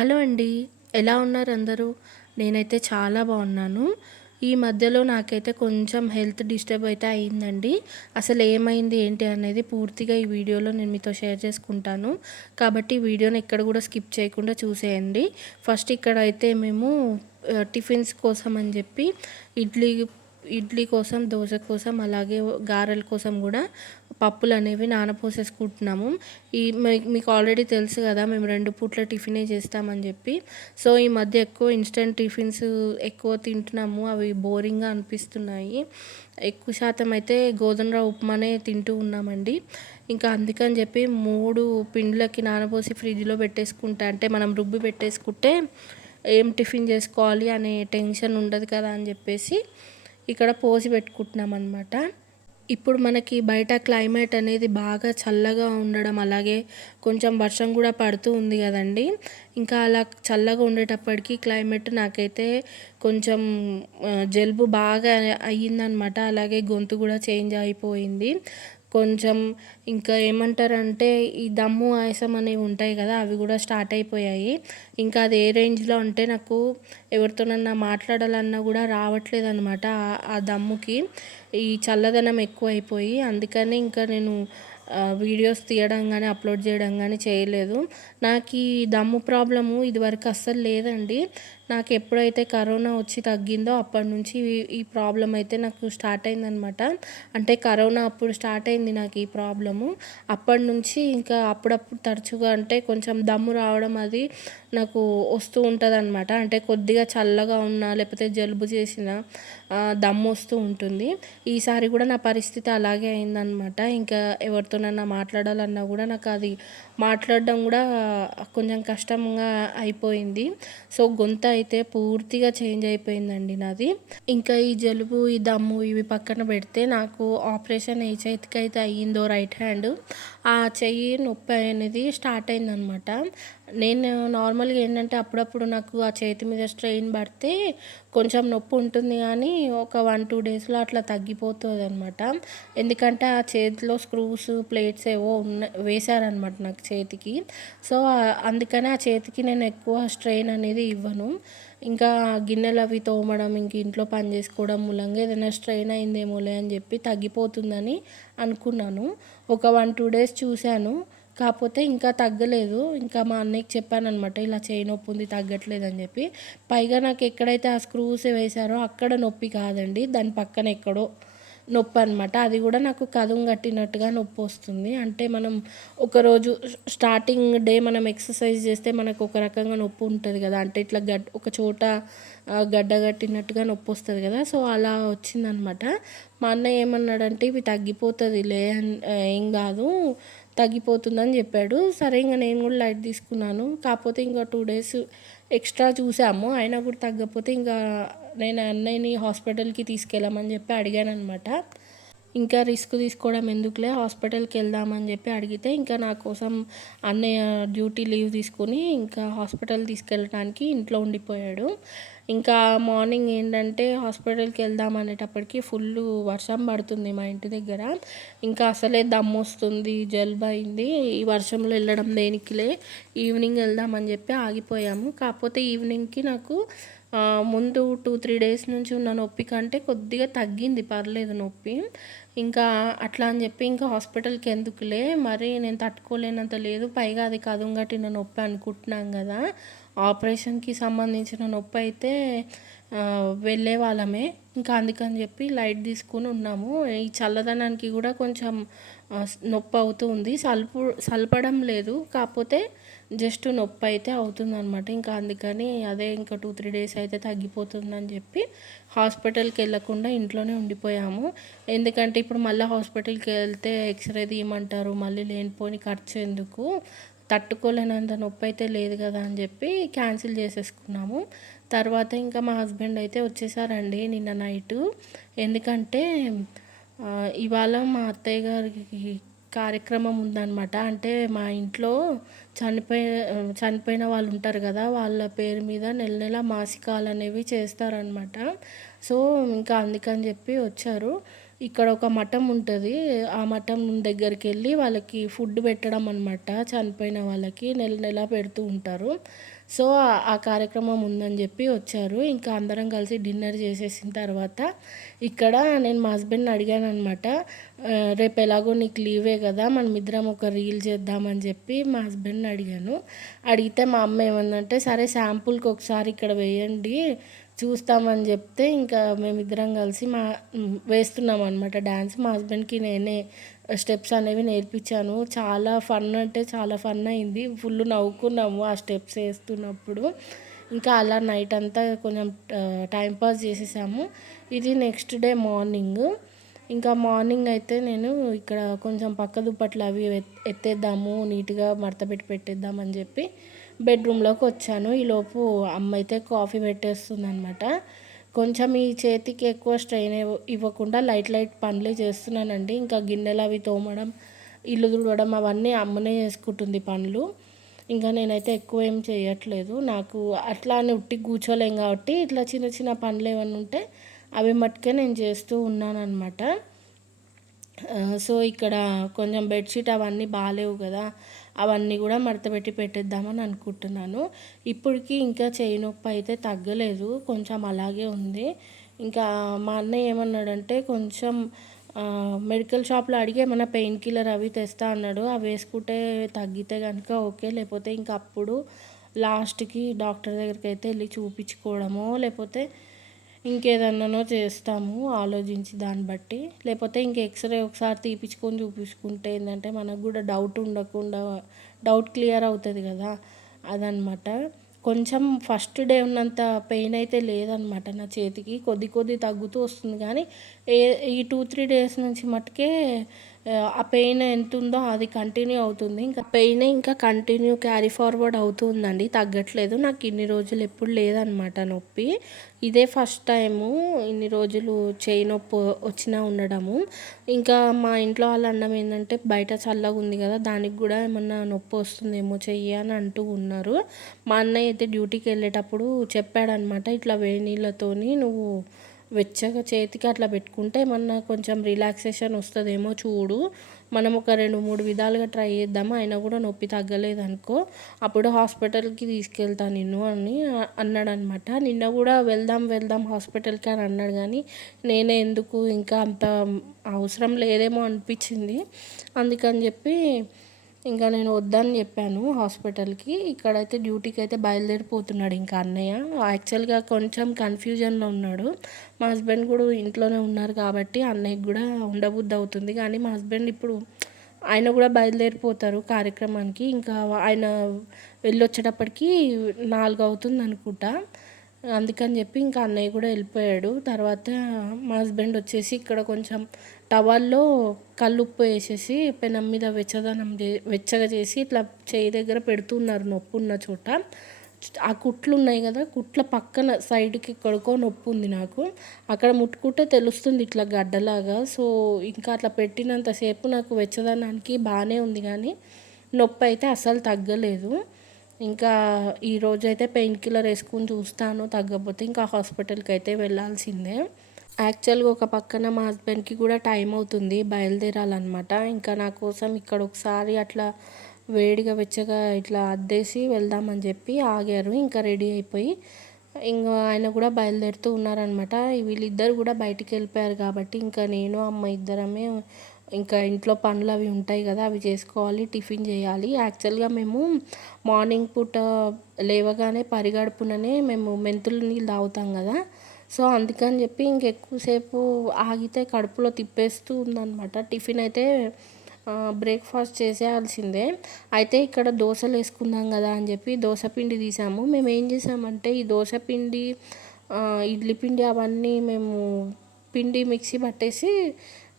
Hello అండి. ఎలా ఉన్నారు అందరూ? నేనైతే చాలా బాగున్నాను. ఈ మధ్యలో నాకైతే కొంచెం హెల్త్ డిస్టర్బ్ అయితే అయిందండి. అసలు ఏమైంది ఏంటి అనేది పూర్తిగా ఈ వీడియోలో నేను మీతో షేర్ చేసుకుంటాను. కాబట్టి ఈ వీడియోని ఎక్కడ కూడా స్కిప్ చేయకుండా చూసేయండి. ఫస్ట్ ఇక్కడైతే మేము టిఫిన్స్ కోసం అని చెప్పి ఇడ్లీ ఇడ్లీ కోసం, దోస కోసం, అలాగే గారెల కోసం కూడా పప్పులు అనేవి నానపోసేసుకుంటున్నాము. మీకు ఆల్రెడీ తెలుసు కదా, మేము 2 పూట్ల టిఫినే చేస్తామని చెప్పి. సో ఈ మధ్య ఎక్కువ ఇన్స్టెంట్ టిఫిన్స్ ఎక్కువ తింటున్నాము. అవి బోరింగ్గా అనిపిస్తున్నాయి. ఎక్కువ శాతం అయితే గోధుమ రవ్వ ఉప్మానే తింటూ ఉన్నామండి. ఇంకా అందుకని చెప్పి 3 పిండిలకి నానబోసి ఫ్రిడ్జ్లో పెట్టేసుకుంటా, అంటే మనం రుబ్బి పెట్టేసుకుంటే ఏం టిఫిన్ చేసుకోవాలి అనే టెన్షన్ ఉండదు కదా అని చెప్పేసి ఇక్కడ పోసి పెట్టుకుంటున్నాం అనమాట. ఇప్పుడు మనకి బయట క్లైమేట్ అనేది బాగా చల్లగా ఉండడం, అలాగే కొంచెం వర్షం కూడా పడుతూ ఉంది కదండి. ఇంకా అలా చల్లగా ఉండేటప్పటికి క్లైమేట్ నాకైతే కొంచెం జలుబు బాగా అయ్యిందనమాట. అలాగే గొంతు కూడా చేంజ్ అయిపోయింది కొంచెం. ఇంకా ఏమంటారంటే ఈ దమ్ము ఆయాసం అనేవి ఉంటాయి కదా, అవి కూడా స్టార్ట్ అయిపోయాయి. ఇంకా అది ఏ రేంజ్లో అంటే నాకు ఎవరితోనన్నా మాట్లాడాలన్నా కూడా రావట్లేదు అనమాట. ఆ దమ్ముకి ఈ చల్లదనం ఎక్కువైపోయి, అందుకని ఇంకా నేను వీడియోస్ తీయడం కానీ అప్లోడ్ చేయడం కానీ చేయలేదు. నాకు ఈ దమ్ము ప్రాబ్లము ఇదివరకు అస్సలు లేదండి. నాకు ఎప్పుడైతే కరోనా వచ్చి తగ్గిందో అప్పటి నుంచి ఈ ప్రాబ్లం అయితే నాకు స్టార్ట్ అయిందనమాట. అంటే కరోనా అప్పుడు స్టార్ట్ అయింది నాకు ఈ ప్రాబ్లము. అప్పటి నుంచి ఇంకా అప్పుడప్పుడు తరచుగా అంటే కొంచెం దమ్ము రావడం అది నాకు వస్తూ ఉంటుంది అనమాట. అంటే కొద్దిగా చల్లగా ఉన్నా లేకపోతే జలుబు చేసిన దమ్ము వస్తూ ఉంటుంది. ఈసారి కూడా నా పరిస్థితి అలాగే అయిందనమాట. ఇంకా ఎవరితోనన్నా మాట్లాడాలన్నా కూడా నాకు అది మాట్లాడడం కూడా కొంచెం కష్టంగా అయిపోయింది. సో గొంతు అయితే పూర్తిగా చేంజ్ అయిపోయిందండి నాది. ఇంకా ఈ జలుబు, ఈ దమ్ము ఇవి పక్కన పెడితే నాకు ఆపరేషన్ ఏ చేతికి అయితే అయ్యిందో రైట్ హ్యాండ్, ఆ చెయ్యి నొప్పి అనేది స్టార్ట్ అయిందనమాట. నేను నార్మల్గా ఏంటంటే అప్పుడప్పుడు నాకు ఆ చేతి మీద స్ట్రెయిన్ పడితే కొంచెం నొప్పి ఉంటుంది, కానీ ఒక 1-2 డేస్లో అట్లా తగ్గిపోతుంది అనమాట. ఎందుకంటే ఆ చేతిలో స్క్రూస్, ప్లేట్స్ ఏవో వేశారనమాట నాకు చేతికి. సో అందుకని ఆ చేతికి నేను ఎక్కువ స్ట్రెయిన్ అనేది ఇవ్వను. ఇంకా గిన్నెలు అవి తోమడం, ఇంక ఇంట్లో పని చేసుకోవడం మూలంగా ఏదైనా స్ట్రెయిన్ అయిందేమోలే అని చెప్పి తగ్గిపోతుందని అనుకున్నాను. ఒక 1-2 డేస్ చూశాను, కాకపోతే ఇంకా తగ్గలేదు. ఇంకా మా అన్నయ్యకి చెప్పాననమాట, ఇలా చేయి నొప్పి ఉంది తగ్గట్లేదు అని చెప్పి. పైగా నాకు ఎక్కడైతే ఆ స్క్రూస్ వేశారో అక్కడ నొప్పి కాదండి, దాని పక్కన ఎక్కడో నొప్పి అనమాట. అది కూడా నాకు కదుం కట్టినట్టుగా నొప్పి వస్తుంది. అంటే మనం ఒకరోజు స్టార్టింగ్ డే మనం ఎక్సర్సైజ్ చేస్తే మనకు ఒక రకంగా నొప్పి ఉంటుంది కదా, అంటే ఇట్లా ఒక చోట గడ్డ కట్టినట్టుగా నొప్పి వస్తుంది కదా. సో అలా వచ్చిందనమాట. మా అన్నయ్య ఏమన్నాడంటే ఇవి తగ్గిపోతుందిలే, ఏం కాదు తగ్గిపోతుందని చెప్పాడు. సరే ఇంకా నేను కూడా లైట్ తీసుకున్నాను. కాకపోతే ఇంకా 2 డేస్ ఎక్స్ట్రా చూసాము, అయినా కూడా తగ్గకపోతే ఇంకా నేను అన్నయ్యని హాస్పిటల్కి తీసుకెళ్ళమని చెప్పి అడిగాను అనమాట. ఇంకా రిస్క్ తీసుకోవడం ఎందుకులే, హాస్పిటల్కి వెళ్దామని చెప్పి అడిగితే ఇంకా నా కోసం అన్నయ్య డ్యూటీ లీవ్ తీసుకొని ఇంకా హాస్పిటల్ తీసుకెళ్ళడానికి ఇంట్లో ఉండిపోయాడు. ఇంకా మార్నింగ్ ఏంటంటే హాస్పిటల్కి వెళ్దాం అనేటప్పటికి ఫుల్ వర్షం పడుతుంది మా ఇంటి దగ్గర. ఇంకా అసలే దమ్ము వస్తుంది, జలుబు అయింది. ఈ వర్షంలో వెళ్ళడం దేనికిలే, ఈవినింగ్ వెళ్దామని చెప్పి ఆగిపోయాము. కాకపోతే ఈవినింగ్కి నాకు ముందు 2-3 డేస్ నుంచి ఉన్న నొప్పి కంటే కొద్దిగా తగ్గింది, పర్లేదు నొప్పి. ఇంకా అట్లా అని చెప్పి ఇంకా హాస్పిటల్కి ఎందుకులే, మరి నేను తట్టుకోలేనంత లేదు, పైగా అది కదుం కట్టిన నొప్పి అనుకుంటున్నాం కదా, ఆపరేషన్కి సంబంధించిన నొప్పి అయితే వెళ్ళే వాళ్ళమే. ఇంకా అందుకని చెప్పి లైట్ తీసుకుని ఉన్నాము. ఈ చల్లదనానికి కూడా కొంచెం నొప్పి అవుతుంది, సల్పడం లేదు, కాకపోతే జస్ట్ నొప్పి అయితే అవుతుంది అనమాట. ఇంకా అందుకని అదే ఇంకా 2-3 డేస్ అయితే తగ్గిపోతుందని చెప్పి హాస్పిటల్కి వెళ్ళకుండా ఇంట్లోనే ఉండిపోయాము. ఎందుకంటే ఇప్పుడు మళ్ళీ హాస్పిటల్కి వెళ్తే ఎక్స్రే తీయమంటారు, మళ్ళీ లేనిపోని ఖర్చు ఎందుకు, తట్టుకోలేనంత నొప్పి అయితే లేదు కదా అని చెప్పి క్యాన్సిల్ చేసేసుకున్నాము. తర్వాత ఇంకా మా హస్బెండ్ అయితే వచ్చేసారండి నిన్న నైటు. ఎందుకంటే ఇవాళ మా అత్తయ్య గారికి కార్యక్రమం ఉందన్నమాట. అంటే మా ఇంట్లో చనిపోయిన వాళ్ళు ఉంటారు కదా, వాళ్ళ పేరు మీద నెల నెల మాసికాలు అనేవి చేస్తారనమాట. సో ఇంకా అందుకని చెప్పి వచ్చారు. ఇక్కడ ఒక మఠం ఉంటుంది. ఆ మఠం దగ్గరికెళ్ళి వాళ్ళకి ఫుడ్ పెట్టడం అనమాట. చనిపోయిన వాళ్ళకి నెల నెలా పెడుతూ ఉంటారు. సో, ఆ కార్యక్రమం ఉందని చెప్పి వచ్చారు. ఇంకా అందరం కలిసి డిన్నర్ చేసేసిన తర్వాత ఇక్కడ నేను మా హస్బెండ్‌ని అడిగాననమాట. రేపు ఎలాగో నీకు లీవే కదా! మనమిద్దరం ఒక రీల్ చేద్దామని చెప్పి మా హస్బెండ్‌ని అడిగాను. అడిగితే మా అమ్మ ఏమందంటే, సరే శాంపుల్‌కి ఒకసారి ఇక్కడ వేయండి చూస్తామని చెప్తే, ఇంకా మేమిద్దరం కలిసి వేస్తున్నాం అనమాట డ్యాన్స్. మా హస్బెండ్‌కి నేనే స్టెప్స్ అనేవి నేర్పించాను. చాలా ఫన్ అంటే చాలా ఫన్ అయింది. ఫుల్ నవ్వుకున్నాము ఆ స్టెప్స్ వేస్తున్నప్పుడు. ఇంకా అలా నైట్ అంతా కొంచెం టైం పాస్ చేసేసాము. ఇది నెక్స్ట్ డే మార్నింగ్. ఇంకా మార్నింగ్ అయితే నేను ఇక్కడ కొంచెం పక్క దుప్పట్లు అవి ఎత్తేద్దాము, నీట్గా మడతపెట్టి పెట్టేద్దామని చెప్పి బెడ్రూమ్లోకి వచ్చాను. ఈలోపు అమ్మ అయితే కాఫీ పెట్టేస్తుందనమాట. కొంచెం ఈ చేతికి ఎక్కువ స్ట్రెయిన్ ఇవ్వకుండా లైట్ లైట్ పనులే చేస్తున్నానండి. ఇంకా గిన్నెలు అవి తోమడం, ఇల్లు తుడవడం అవన్నీ అమ్మనే చేసుకుంటుంది పనులు. ఇంకా నేనైతే ఎక్కువ ఏం చేయట్లేదు. నాకు అట్లా అని ఉట్టి కూర్చోలేం కాబట్టి ఇట్లా చిన్న చిన్న పనులు ఏమైనా ఉంటే అవి మట్టుకే నేను చేస్తూ ఉన్నానన్నమాట. సో ఇక్కడ కొంచెం బెడ్షీట్ అవన్నీ బాగాలేవు కదా, అవన్నీ కూడా మడతపెట్టి పెట్టేద్దామని అనుకుంటున్నాను. ఇప్పటికి ఇంకా చేయి నొప్పి అయితే తగ్గలేదు, కొంచెం అలాగే ఉంది. ఇంకా మా అన్నయ్య ఏమన్నాడంటే, కొంచెం మెడికల్ షాప్లో అడిగి ఏమన్నా పెయిన్ కిల్లర్ అవి తెస్తా అన్నాడు. అవి వేసుకుంటే తగ్గితే కనుక ఓకే, లేకపోతే ఇంకా అప్పుడు లాస్ట్కి డాక్టర్ దగ్గరికి అయితే వెళ్ళి చూపించుకోవడమో లేకపోతే ఇంకేదన్నానో చేస్తాము ఆలోచించి దాన్ని బట్టి. లేకపోతే ఇంక ఎక్స్రే ఒకసారి తీపించుకొని చూపించుకుంటే ఏంటంటే మనకు కూడా డౌట్ క్లియర్ అవుతుంది కదా, అదనమాట. కొంచెం ఫస్ట్ డే ఉన్నంత పెయిన్ అయితే లేదనమాట నా చేతికి, కొద్ది తగ్గుతూ వస్తుంది. కానీ ఈ 2-3 డేస్ నుంచి మట్టుకే ఆ పెయిన్ ఎంత ఉందో అది కంటిన్యూ అవుతుంది. ఇంకా పెయిన్ ఇంకా కంటిన్యూ క్యారీ ఫార్వర్డ్ అవుతుందండి, తగ్గట్లేదు. నాకు ఇన్ని రోజులు ఎప్పుడు లేదనమాట నొప్పి. ఇదే ఫస్ట్ టైము ఇన్ని రోజులు చేయి నొప్పి వచ్చినా ఉండడము. ఇంకా మా ఇంట్లో వాళ్ళు అన్నం ఏంటంటే, బయట చల్లగా ఉంది కదా, దానికి కూడా ఏమన్నా నొప్పి వస్తుందేమో చెయ్యి అని అంటూ ఉన్నారు. మా అన్నయ్య అయితే డ్యూటీకి వెళ్ళేటప్పుడు చెప్పాడనమాట, ఇట్లా వేడి నీళ్ళతోని నువ్వు వెచ్చగా చేతికి అట్లా పెట్టుకుంటే ఏమన్నా కొంచెం రిలాక్సేషన్ వస్తుందేమో చూడు, మనం ఒక 2-3 విధాలుగా ట్రై చేద్దాము, అయినా కూడా నొప్పి తగ్గలేదనుకో అప్పుడు హాస్పిటల్కి తీసుకెళ్తా నిన్ను అని అన్నాడనమాట. నిన్న కూడా వెళ్దాం హాస్పిటల్కి అని అన్నాడు. కానీ నేనే ఎందుకు, ఇంకా అంత అవసరం లేదేమో అనిపించింది. అందుకని చెప్పి ఇంకా నేను వద్దని చెప్పాను హాస్పిటల్కి. ఇక్కడైతే డ్యూటీకి అయితే బయలుదేరిపోతున్నాడు ఇంకా అన్నయ్య. యాక్చువల్గా కొంచెం కన్ఫ్యూజన్లో ఉన్నాడు. మా హస్బెండ్ కూడా ఇంట్లోనే ఉన్నారు కాబట్టి అన్నయ్యకి కూడా ఉండబుద్ధి అవుతుంది. కానీ మా హస్బెండ్ ఇప్పుడు ఆయన కూడా బయలుదేరిపోతారు కార్యక్రమానికి. ఇంకా ఆయన వెళ్ళొచ్చేటప్పటికి 4 అవుతుంది అనుకుంటా. అందుకని చెప్పి ఇంకా అన్నయ్య కూడా వెళ్ళిపోయాడు. తర్వాత మా హస్బెండ్ వచ్చేసి ఇక్కడ కొంచెం టవల్లో కల్లుప్పు వేసేసి పెనం మీద వెచ్చగా చేసి ఇట్లా చేయి దగ్గర పెడుతున్నారు నొప్పి ఉన్న చోట. ఆ కుట్లు ఉన్నాయి కదా, కుట్ల పక్కన సైడ్కి ఎక్కడికో నొప్పి ఉంది నాకు. అక్కడ ముట్టుకుంటే తెలుస్తుంది ఇట్లా గడ్డలాగా. సో ఇంకా అట్లా పెట్టినంతసేపు నాకు వెచ్చదనానికి బాగానే ఉంది, కానీ నొప్పి అయితే అస్సలు తగ్గలేదు. ఇంకా ఈరోజు అయితే పెయిన్ కిల్లర్ వేసుకుని చూస్తాను, తగ్గకపోతే ఇంకా హాస్పిటల్కి అయితే వెళ్ళాల్సిందే. యాక్చువల్గా ఒక పక్కన మా హస్బెండ్కి కూడా టైం అవుతుంది, బయలుదేరాలన్నమాట. ఇంకా నా కోసం ఇక్కడ ఒకసారి అట్లా వేడిగా వెచ్చగా ఇట్లా అద్దేసి వెళ్దామని చెప్పి ఆగారు. ఇంకా రెడీ అయిపోయి ఇంకా ఆయన కూడా బయలుదేరుతూ ఉన్నారనమాట. వీళ్ళిద్దరు కూడా బయటికి వెళ్ళిపోయారు కాబట్టి ఇంకా నేను అమ్మ ఇద్దరమే ఇంకా ఇంట్లో పనులు అవి ఉంటాయి కదా, అవి చేసుకోవాలి, టిఫిన్ చేయాలి. యాక్చువల్గా మేము మార్నింగ్ పూట లేవగానే పరిగడుపుననే మేము మెంతులు నీళ్ళు తాగుతాం కదా, సో అందుకని చెప్పి ఇంకెక్కువసేపు ఆగితే కడుపులో తిప్పేస్తూ ఉందన్నమాట. టిఫిన్ అయితే బ్రేక్ఫాస్ట్ చేసేయాల్సిందే. అయితే ఇక్కడ దోశలు వేసుకుందాం కదా అని చెప్పి దోశ పిండి తీసాము. మేము ఏం చేసామంటే ఈ దోశ పిండి, ఇడ్లీ పిండి అవన్నీ మేము పిండి మిక్సీ పట్టేసి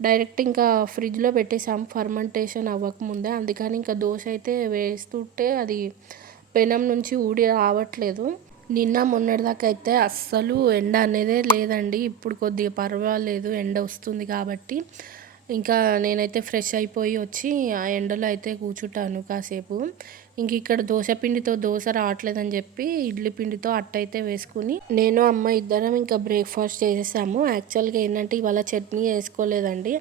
డైరెక్ట్ ఇంకా ఫ్రిడ్జ్లో పెట్టేసాము ఫర్మెంటేషన్ అవ్వకముందే. అందుకని ఇంకా దోశ అయితే వేస్తుంటే అది పెనం నుంచి ఊడి రావట్లేదు. నిన్న మొన్నటిదాకా అయితే అస్సలు ఎండ అనేదే లేదండి. ఇప్పుడు కొద్దిగా పర్వాలేదు, ఎండ వస్తుంది కాబట్టి. ఇంకా నేనైతే ఫ్రెష్ అయిపోయి వచ్చి ఆ ఎండలో అయితే కూర్చుంటాను కాసేపు. ఇంక ఇక్కడ దోస పిండితో దోస రావట్లేదని చెప్పి ఇడ్లీ పిండితో అట్టయితే వేసుకుని నేను అమ్మ ఇద్దరం ఇంకా బ్రేక్ఫాస్ట్ చేసేసాము. యాక్చువల్గా ఏంటంటే ఇవాళ చట్నీ వేసుకోలేదండి,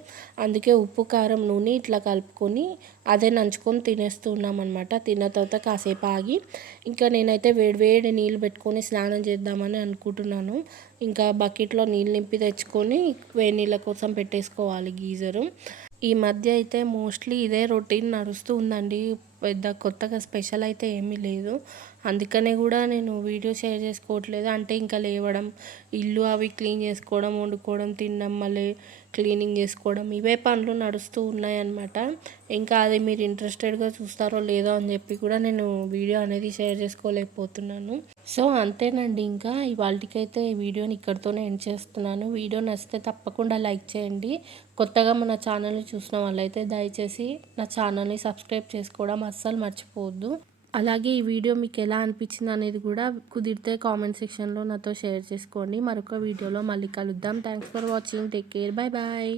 అందుకే ఉప్పు కారం నూనె ఇట్లా కలుపుకొని అదే నంచుకొని తినేస్తున్నాం అనమాట. తిన్న తర్వాత కాసేపు ఆగి ఇంకా నేనైతే వేడి నీళ్ళు పెట్టుకొని స్నానం చేద్దామని అనుకుంటున్నాను. ఇంకా బకెట్లో నీళ్ళు నింపి తెచ్చుకొని వేడి నీళ్ళ కోసం పెట్టేసుకోవాలి గీజరు. ఈ మధ్య అయితే మోస్ట్లీ ఇదే రొటీన్ నడుస్తూ ఉందండి. పెద్ద కొత్తగా స్పెషల్ అయితే ఏమీ లేదు. అందుకనే కూడా నేను వీడియో షేర్ చేసుకోవట్లేదు. అంటే ఇంకా లేవడం, ఇల్లు అవి క్లీన్ చేసుకోవడం, వండుకోవడం, తినడం, మళ్ళీ క్లీనింగ్ చేసుకోవడం, ఇవే పనులు నడుస్తూ ఉన్నాయన్నమాట. ఇంకా అది మీరు ఇంట్రెస్టెడ్గా చూస్తారో లేదో అని చెప్పి కూడా నేను వీడియో అనేది షేర్ చేసుకోలేకపోతున్నాను. సో అంతేనండి, ఇంకా ఇవాళకైతే ఈ వీడియోని ఇక్కడితోనే ఎండ్ చేస్తున్నాను. వీడియో నచ్చితే తప్పకుండా లైక్ చేయండి. కొత్తగా మన ఛానల్ని చూసిన వాళ్ళైతే దయచేసి నా ఛానల్ని సబ్స్క్రైబ్ చేసుకోవడం అస్సలు మర్చిపోవద్దు. అలాగే ఈ వీడియో మీకు ఎలా అనిపించింది అనేది కూడా కుదిరితే కామెంట్ సెక్షన్లో నాతో షేర్ చేసుకోండి. మరొక వీడియోలో మళ్ళీ కలుద్దాం. Thanks for watching. Take care. Bye bye.